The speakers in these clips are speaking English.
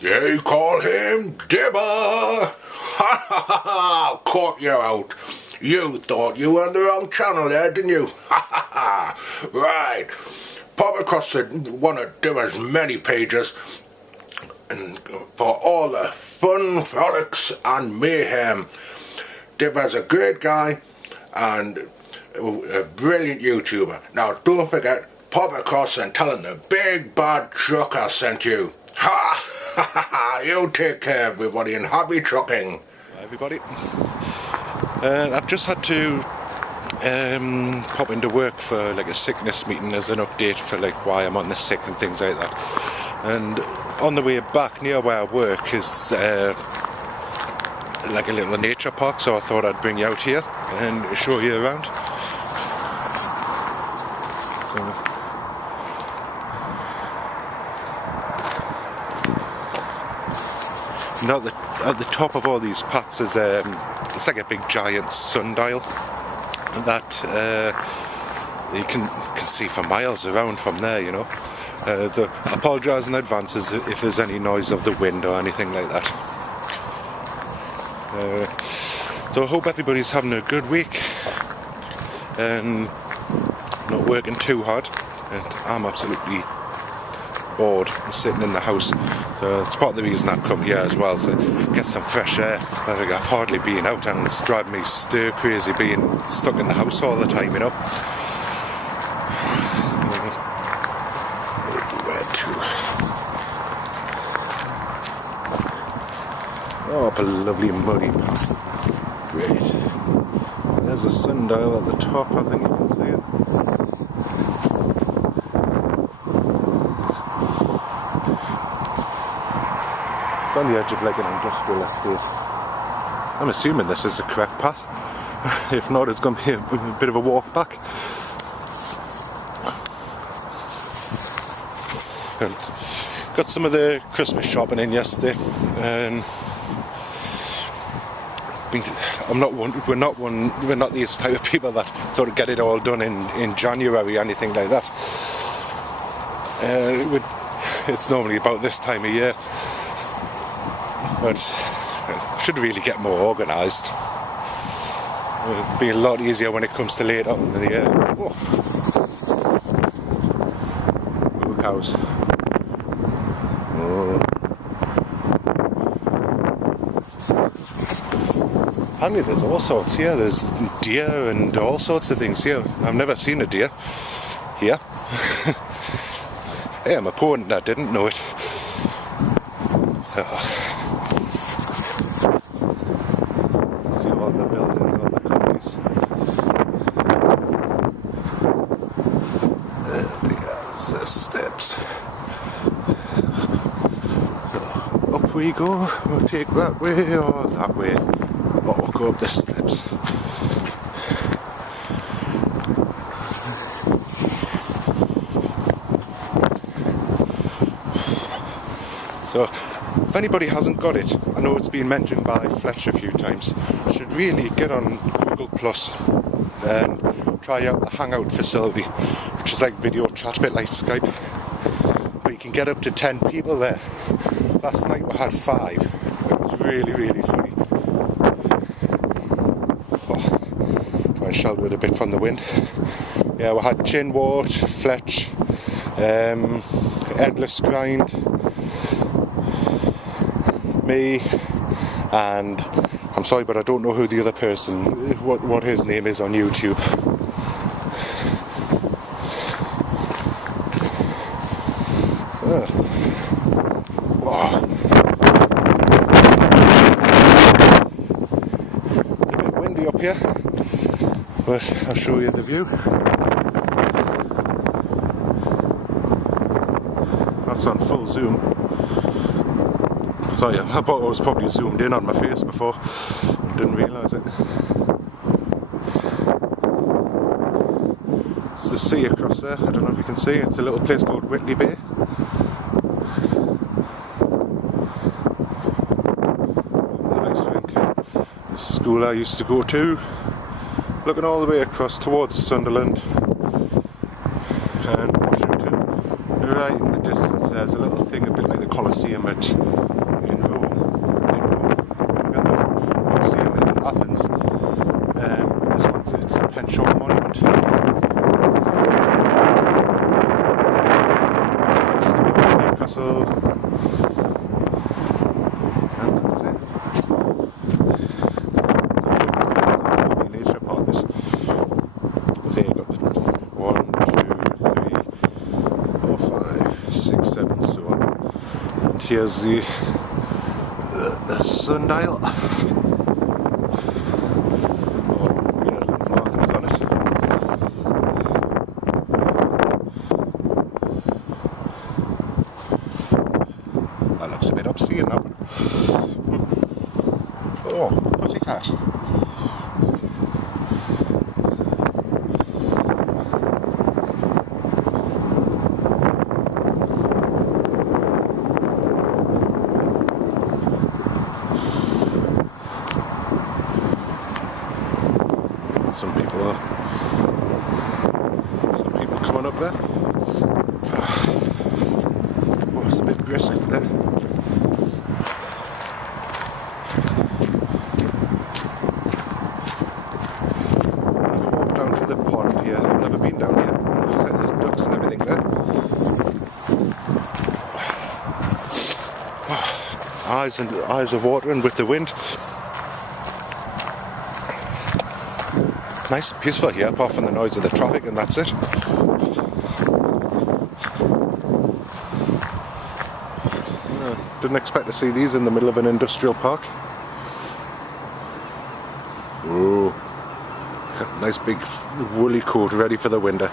They call him Dibber. Ha ha ha ha! Caught you out. You thought you were on the wrong channel there, didn't you? Ha ha ha! Right. Pop across one of Dibber's many pages and for all the fun, frolics and mayhem. Dibber's a great guy and a brilliant YouTuber. Now don't forget, pop across and tell him the big bad trucker sent you. Ha ha ha ha! You take care everybody and happy trucking. Hi everybody. I've just had to pop into work for like a sickness meeting as an update for like why I'm on the sick and things like that. And on the way back near where I work is like a little nature park, so I thought I'd bring you out here and show you around. Now at the top of all these paths is it's like a big giant sundial that you can see for miles around from there, you know. I apologise in advance if there's any noise of the wind or anything like that. So I hope everybody's having a good week and not working too hard. And I'm absolutely bored sitting in the house, so it's part of the reason I've come here as well, to get some fresh air. I've hardly been out and it's driving me stir crazy being stuck in the house all the time, you know. Oh, up a lovely muddy path. Great. There's a sundial at the top, I think you can see it. It's on the edge of like an industrial estate. I'm assuming this is the correct path. If not, it's going to be a bit of a walk back. And got some of the Christmas shopping in yesterday, and we're not these type of people that sort of get it all done in January or anything like that. It's normally about this time of year, but it should really get more organised. It'll be a lot easier when it comes to later on in the year. Oh. Ooh, cows. Oh. Apparently there's all sorts here. There's deer and all sorts of things here. I've never seen a deer here. Hey, I'm a poor and I didn't know it. See all the buildings, all the companies. There's the steps. So, up we go. We'll take that way or that way. Or we'll go up the steps. So, if anybody hasn't got it, I know it's been mentioned by Fletch a few times, should really get on Google Plus and try out the Hangout facility, which is like video chat, a bit like Skype, but you can get up to 10 people there. Last night we had 5. It was really, really funny. Try and shelter it a bit from the wind. Yeah, we had Chinwart, Fletch, Endless Grind, me, and I'm sorry but I don't know who the other person, what his name is on YouTube. Wow. It's a bit windy up here, but I'll show you the view. That's on full zoom. Sorry, I thought I was probably zoomed in on my face before. Didn't realise it. It's the sea across there. I don't know if you can see. It's a little place called Whitley Bay. Nice drink. The school I used to go to. Looking all the way across towards Sunderland and Washington. Right in the distance there's a little thing a bit like the Colosseum at here's the sundial. Oh, yeah, little markings on it. That looks a bit obscene, that one. Oh, pussycat. Some people coming up there. Oh, it's a bit brisk there. I've walked down to the pond here. I've never been down here. There's ducks and everything there. Eyes of water and with the wind. It's nice and peaceful here, apart from the noise of the traffic, and that's it. Didn't expect to see these in the middle of an industrial park. Ooh, nice big woolly coat ready for the winter.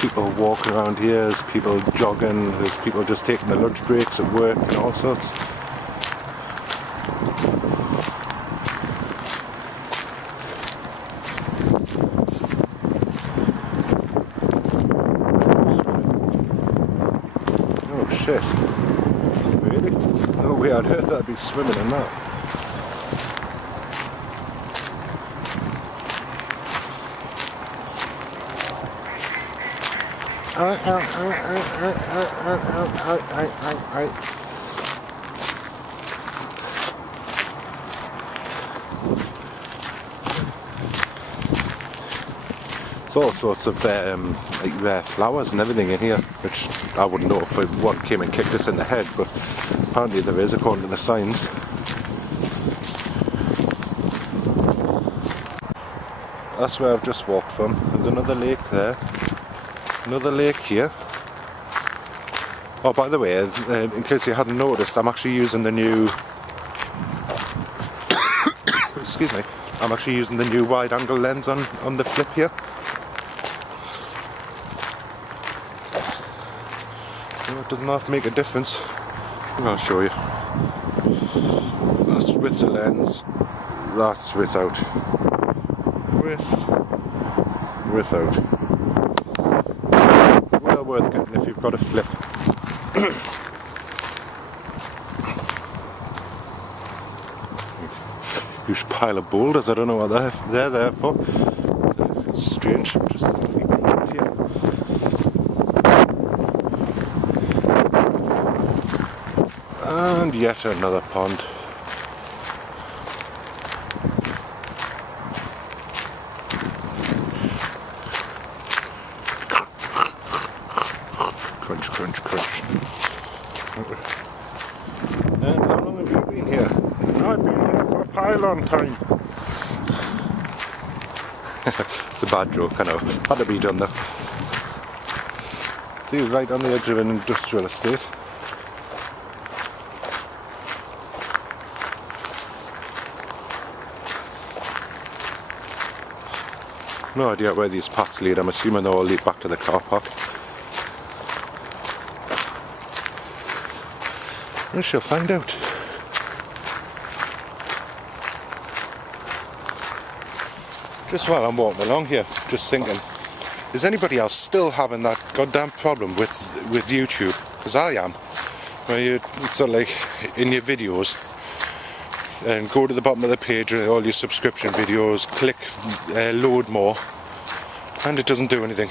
People walking around here, there's people jogging, there's people just taking their lunch breaks at work and all sorts. Oh shit. Really? No way on earth I'd be swimming in that. There's all sorts of like rare flowers and everything in here, which I wouldn't know if one came and kicked us in the head, but apparently there is according to the signs. That's where I've just walked from. There's another lake there. Another lake here. Oh, by the way, in case you hadn't noticed, I'm actually using the new excuse me, I'm actually using the new wide angle lens on the flip here. So it doesn't have to make a difference. I'll show you. That's with the lens, that's without. Without. Well worth getting if you've got a flip. Huge pile of boulders, I don't know what they're there for. It's strange, just right here. And yet another pond. Crunch, crunch, crunch. And how long have you been here? I've been here for a pile-on time. It's a bad joke, I know. Had to be done though. See, right on the edge of an industrial estate. No idea where these paths lead. I'm assuming they all lead back to the car park. We shall find out. just while I'm walking along here, just thinking, is anybody else still having that goddamn problem with YouTube? Because I am. Where you sort of like in your videos and go to the bottom of the page with all your subscription videos, click load more, and it doesn't do anything.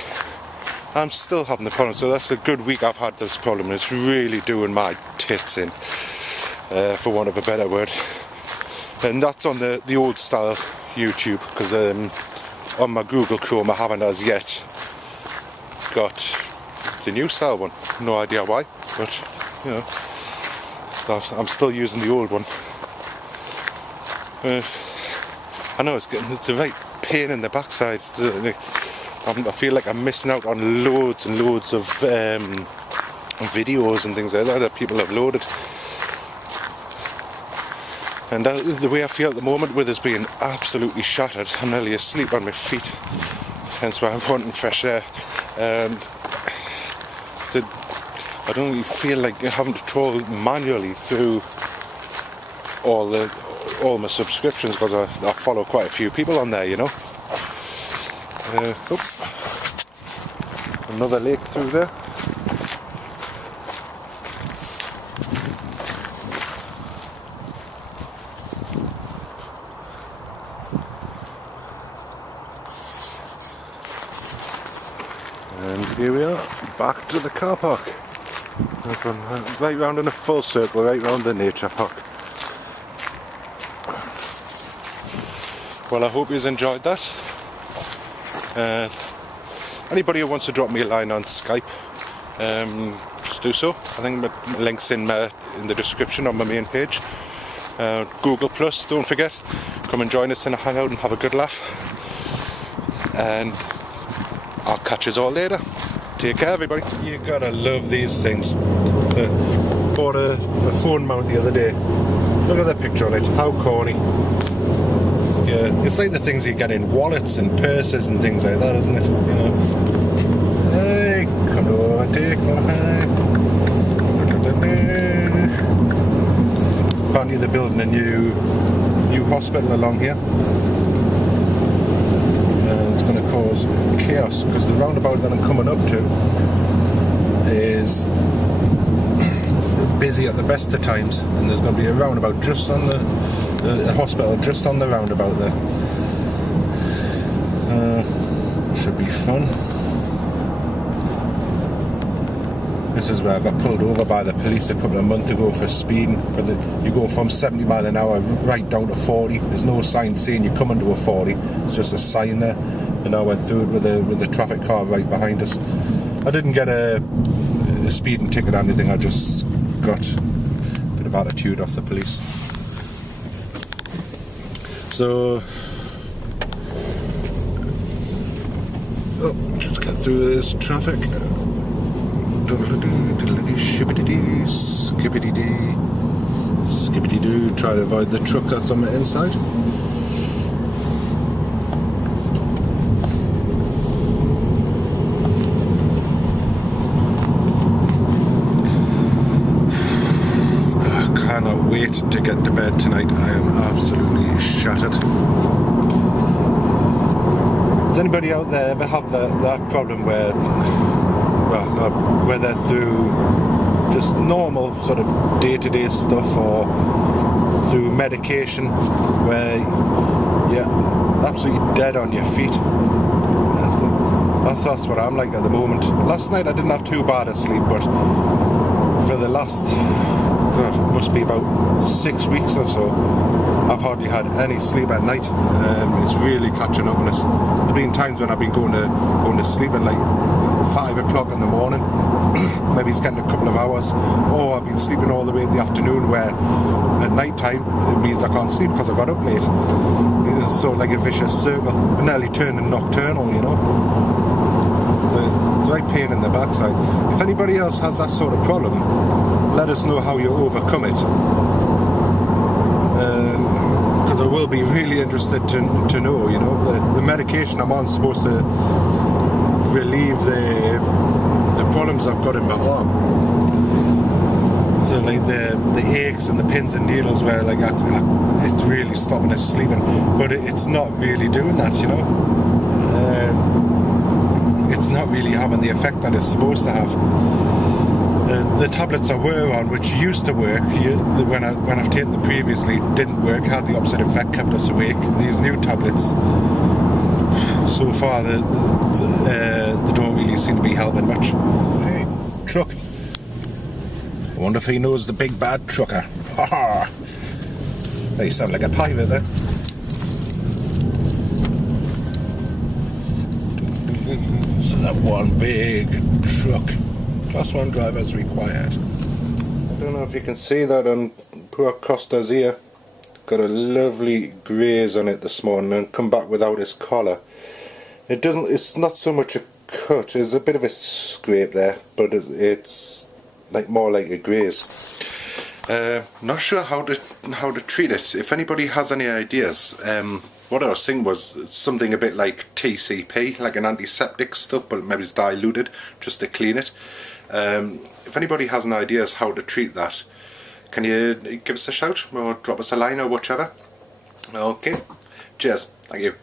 I'm still having the problem, so that's a good week I've had this problem. It's really doing my tits in, for want of a better word. And that's on the old style YouTube, because on my Google Chrome I haven't as yet got the new style one. No idea why, but you know, I'm still using the old one. I know it's a right pain in the backside. I feel like I'm missing out on loads and loads of videos and things like that people have loaded. And the way I feel at the moment, with us being absolutely shattered, I'm nearly asleep on my feet. Hence why I'm wanting fresh air. I don't really feel like having to troll manually through all my subscriptions, because I follow quite a few people on there, you know. Another lake through there. And here we are, back to the car park. I've gone right round in a full circle, right round the nature park. Well, I hope you've enjoyed that. Anybody who wants to drop me a line on Skype, just do so. I think my link's in the description on my main page. Google Plus, don't forget. Come and join us in a hangout and have a good laugh. And I'll catch you all later. Take care, everybody. You gotta love these things. So, bought a phone mount the other day. Look at the picture on it. How corny. Yeah, it's like the things you get in wallets and purses and things like that, isn't it? You know. Hey, come over, take my hand. Apparently they're building a new hospital along here. And it's going to cause chaos, because the roundabout that I'm coming up to is busy at the best of times, and there's going to be a roundabout just on the hospital just on the roundabout there. Should be fun. This is where I got pulled over by the police a couple of months ago for speeding. But you go from 70 mile an hour right down to 40. There's no sign saying you're coming to a 40. It's just a sign there. And I went through it with the traffic car right behind us. I didn't get a speeding ticket or anything. I just got a bit of attitude off the police. So, just get through this traffic. Skippity-doo. Try to avoid the truck that's on the inside. Cannot wait to get to bed tonight. I am absolutely shattered. Does anybody out there ever have that problem where they're through just normal sort of day-to-day stuff, or through medication, where you're absolutely dead on your feet? That's what I'm like at the moment. Last night I didn't have too bad a sleep, but for the last, must be about 6 weeks or so, I've hardly had any sleep at night. It's really catching up on us. There's been times when I've been going to sleep at like 5 o'clock in the morning, maybe spend a couple of hours, or I've been sleeping all the way in the afternoon, where at night time it means I can't sleep because I got up late. It's sort of like a vicious circle. I'm nearly turning nocturnal, you know. It's a right pain in the backside. If anybody else has that sort of problem, let us know how you overcome it. Because I will be really interested to know, you know, the medication I'm on is supposed to relieve the problems I've got in my arm. So like the aches and the pins and needles where like it's really stopping us sleeping, but it's not really doing that, you know. It's not really having the effect that it's supposed to have. The tablets I were on, which used to work, when I've taken them previously, didn't work, had the opposite effect, kept us awake. These new tablets, so far, they don't really seem to be helping much. Hey, truck. I wonder if he knows the big bad trucker. Ha ha! They sound like a pirate there. So that one big truck. Class 1 drivers required. I don't know if you can see that on poor Costa's ear. Got a lovely graze on it this morning and come back without his collar. It's not so much a cut, there's a bit of a scrape there, but it's like more like a graze. Not sure how to treat it. If anybody has any ideas, what I was thinking was something a bit like TCP, like an antiseptic stuff, but maybe it's diluted just to clean it. If anybody has any ideas how to treat that, can you give us a shout or drop us a line or whichever? Okay, cheers, thank you.